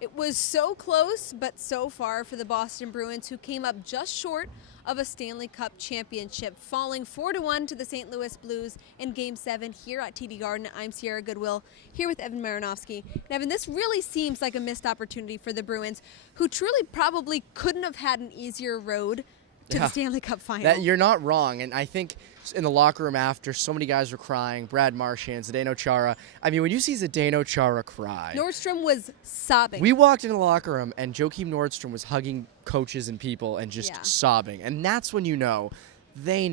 It was so close, but so far for the Boston Bruins, who came up just short of a Stanley Cup championship, falling 4-1 to the St. Louis Blues in Game 7 here at TD Garden. I'm Sierra Goodwill, here with Evan Marinofsky. And Evan, this really seems like a missed opportunity for the Bruins, who truly probably couldn't have had an easier road to the Stanley Cup Final. You're not wrong, and I think in the locker room after, so many guys were crying. Brad Marchand, Zdeno Chara. I mean, when you see Zdeno Chara cry. Nordstrom was sobbing. We walked into the locker room, and Joakim Nordstrom was hugging coaches and people and just sobbing. And that's when you know they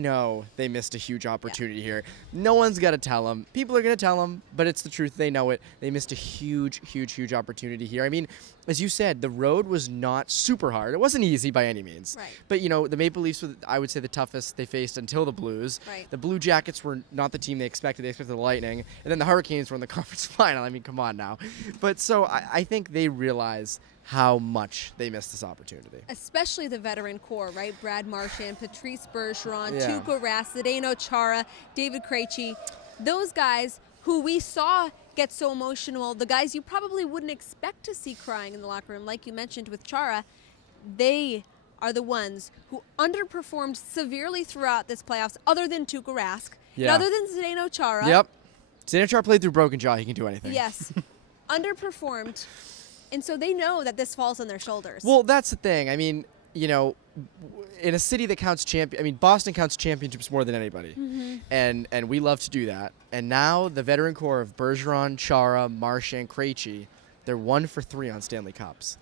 missed a huge opportunity here. No one's got to tell them. People are going to tell them, but it's the truth. They know it. They missed a huge, huge, huge opportunity here. I mean, as you said, the road was not super hard. It wasn't easy by any means. Right. But, you know, the Maple Leafs were, I would say, the toughest they faced until the Blues. Right. The Blue Jackets were not the team they expected. They expected the Lightning. And then the Hurricanes were in the conference final. I mean, come on now. But so I think they realize how much they missed this opportunity. Especially the veteran core, right? Brad Marchand, Patrice Bergeron, Tuukka Rask, Zdeno Chara, David Krejci. Those guys who we saw get so emotional, the guys you probably wouldn't expect to see crying in the locker room, like you mentioned with Chara, they are the ones who underperformed severely throughout this playoffs, other than Tuukka Rask, and other than Zdeno Chara. Yep. Zdeno Chara played through broken jaw. He can do anything. Yes. Underperformed. And so they know that this falls on their shoulders. Well, that's the thing. I mean, you know, in a city that counts Boston counts championships more than anybody. Mm-hmm. And we love to do that. And now the veteran core of Bergeron, Chara, Marchand, Krejci, they're 1 for 3 on Stanley Cups.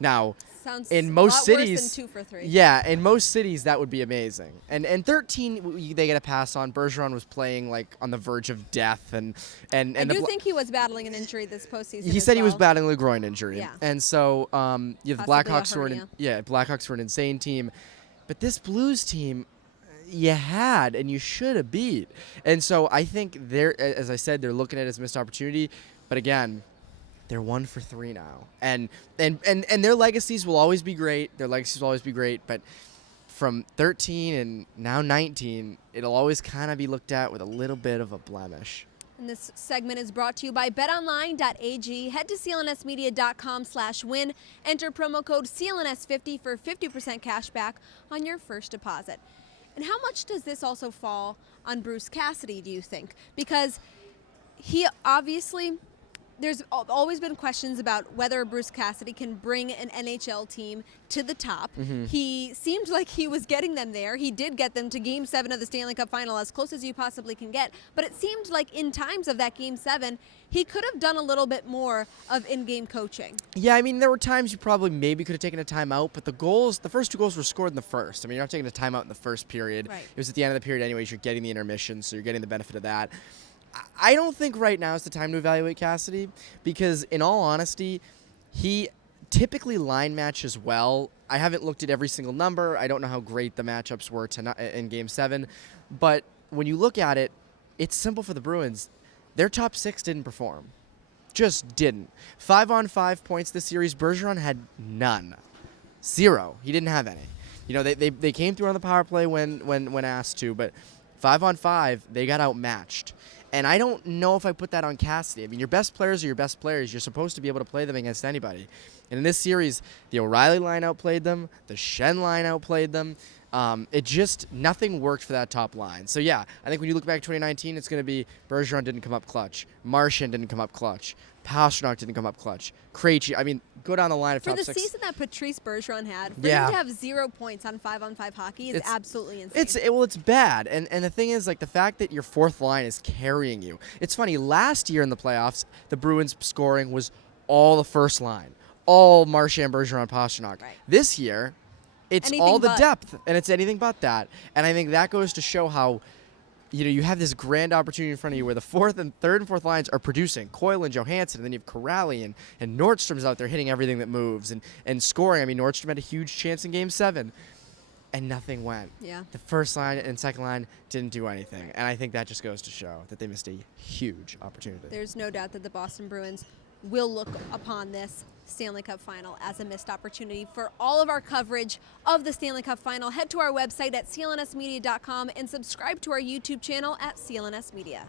Now, sounds in most a lot cities, worse than 2 for 3. Yeah, in most cities that would be amazing. And 13 they get a pass on. Bergeron was playing like on the verge of death, and I do think he was battling an injury this postseason. He said he was battling a groin injury. Yeah. And so the Blackhawks Blackhawks were an insane team, but this Blues team you had and you should have beat. And so I think as I said, they're looking at it as a missed opportunity, but again, they're 1 for 3 now, and their legacies will always be great. But from 13 and now 19, it'll always kind of be looked at with a little bit of a blemish. And this segment is brought to you by betonline.ag. Head to clnsmedia.com/win. Enter promo code CLNS50 for 50% cash back on your first deposit. And how much does this also fall on Bruce Cassidy, do you think? Because he obviously... There's always been questions about whether Bruce Cassidy can bring an NHL team to the top. Mm-hmm. He seemed like he was getting them there. He did get them to Game 7 of the Stanley Cup Final, as close as you possibly can get. But it seemed like in times of that Game 7, he could have done a little bit more of in-game coaching. Yeah, I mean, there were times you probably maybe could have taken a timeout, but the first 2 goals were scored in the first. I mean, you're not taking a timeout in the first period. Right. It was at the end of the period anyways. You're getting the intermission, so you're getting the benefit of that. I don't think right now is the time to evaluate Cassidy because, in all honesty, he typically line matches well. I haven't looked at every single number. I don't know how great the matchups were tonight in Game 7. But when you look at it, it's simple for the Bruins. Their top 6 didn't perform. Just didn't. 5-on-5 points this series. Bergeron had none. 0. He didn't have any. You know, they came through on the power play when asked to, but 5-on-5, they got outmatched. And I don't know if I put that on Cassidy. I mean, your best players are your best players. You're supposed to be able to play them against anybody. And in this series, the O'Reilly line outplayed them. The Schenn line outplayed them. Nothing worked for that top line. So, yeah, I think when you look back to 2019, it's going to be Bergeron didn't come up clutch. Marchand didn't come up clutch. Pastrnak didn't come up clutch. Krejci, I mean, go down the line of top 6. For the season that Patrice Bergeron had, for him to have 0 points on 5-on-5 hockey is absolutely insane. It's bad. And the thing is, like, the fact that your fourth line is carrying you. It's funny, last year in the playoffs, the Bruins scoring was all the first line. All Marchand, Bergeron, Pastrnak. Right. This year, it's anything all the but. depth, and it's anything but that. And I think that goes to show how, you know, you have this grand opportunity in front of you where the third and fourth lines are producing. Coyle and Johansson, and then you have Corrali and Nordstrom's out there hitting everything that moves and scoring. I mean, Nordstrom had a huge chance in Game 7, and nothing went. Yeah. The first line and second line didn't do anything, and I think that just goes to show that they missed a huge opportunity. There's no doubt that the Boston Bruins will look upon this Stanley Cup Final as a missed opportunity. For all of our coverage of the Stanley Cup Final, head to our website at clnsmedia.com and subscribe to our YouTube channel at CLNS Media.